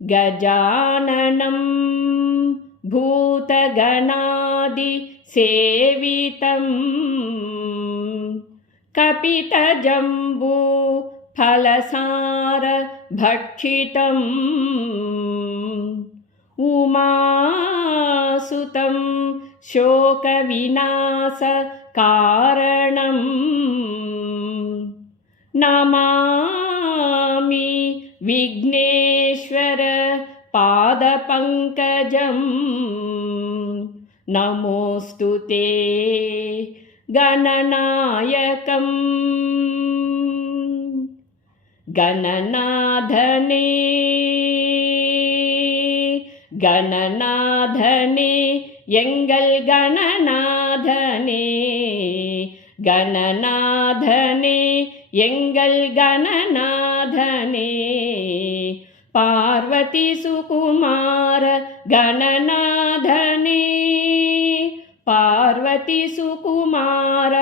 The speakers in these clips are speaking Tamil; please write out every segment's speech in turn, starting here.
गजाननं भूतगणादिसेवितं कपितजम्बूफलसारभक्षितम् उमासुतं शोकविनाशकारणं नमामि विघ्नेश्वर पादपङ्कजं। नमोऽस्तु ते गणनायकम् गणनाधने गणनाधने எங்கள் கணநாதனே கணநாதனே எங்கள் கணநாதனே பார்வதி சுகுமார கணநாதனே பார்வதி சுகுமார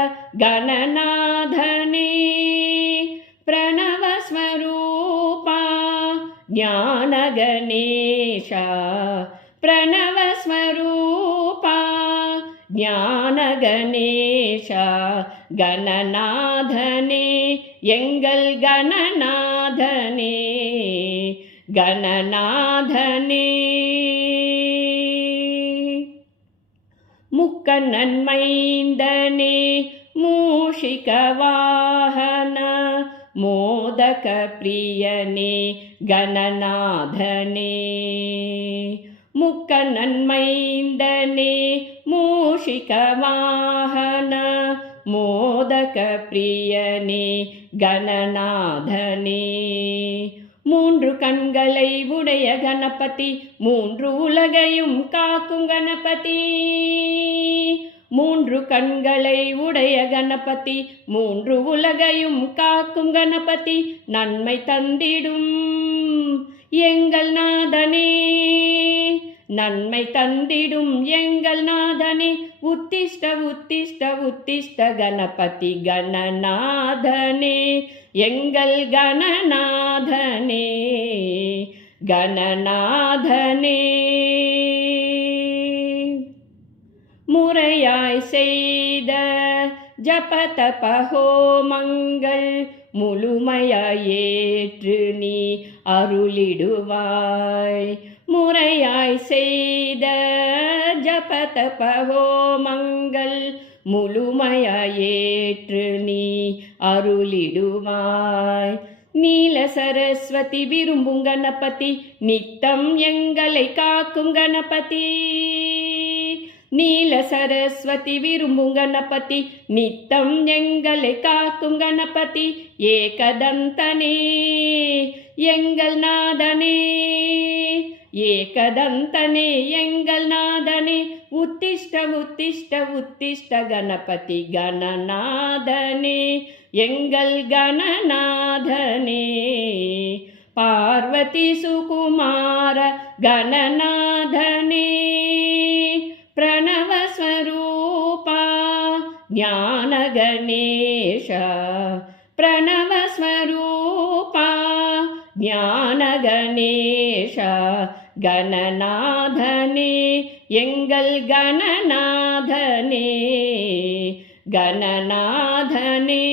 கணநாதனே प्रणवस्वरूपा ज्ञानगणेशा प्रणवस्वरूपा ज्ञानगणेशा गणनाधने எங்கள் गणनाधने गणनाधने முக்கண்ணன் மைந்தனே மூஷிகவாஹன மோதக பிரியனே கணநாதனே முக்கண்ணன் மைந்தனே மூஷிகவாஹன மோதக பிரியனே கணநாதனே மூன்று கண்களை உடைய கணபதி மூன்று உலகையும் காக்கும் கணபதி மூன்று கண்களை உடைய கணபதி மூன்று உலகையும் காக்கும் கணபதி நன்மை தந்திடும் எங்கள் நாதனே நன்மை தந்திடும் எங்கள் நாதனே உத்திஷ்ட உத்திஷ்ட உத்திஷ்ட கணபதி கணநாதனே எங்கள் கணநாதனே கணநாதனே முறையாய் செய்த ஜபதப ஹோமங்கள் முழுமையாய் ஏற்று நீ அருளிடுவாய் முறையாய் செய்த ஜபதப ஹோமங்கள் முழுமையாய் ஏற்று நீ அருளிடுவாய் நீல சரஸ்வதி விரும்பும் கணபதி நித்தம் எங்களை காக்கும் கணபதி நீல சரஸ்வதி விரும்பும் கணபதி நித்தம் எங்களை காக்கும் கணபதி ஏகதந்தனே எங்கள் நாதனே ஏகதந்தனே எங்கள் நாதனே உத்திஷ்ட உத்திஷ்ட உத்திஷ்ட கணபதி கணநாதனே எங்கள் கணநாதனே பார்வதி சுகுமார கணநாதனே प्रणवस्वरूपा ज्ञानगणेशा प्रणवस्वरूपा ज्ञानगणेशा गणनाधने எங்கள் गणनाधने गणनाधने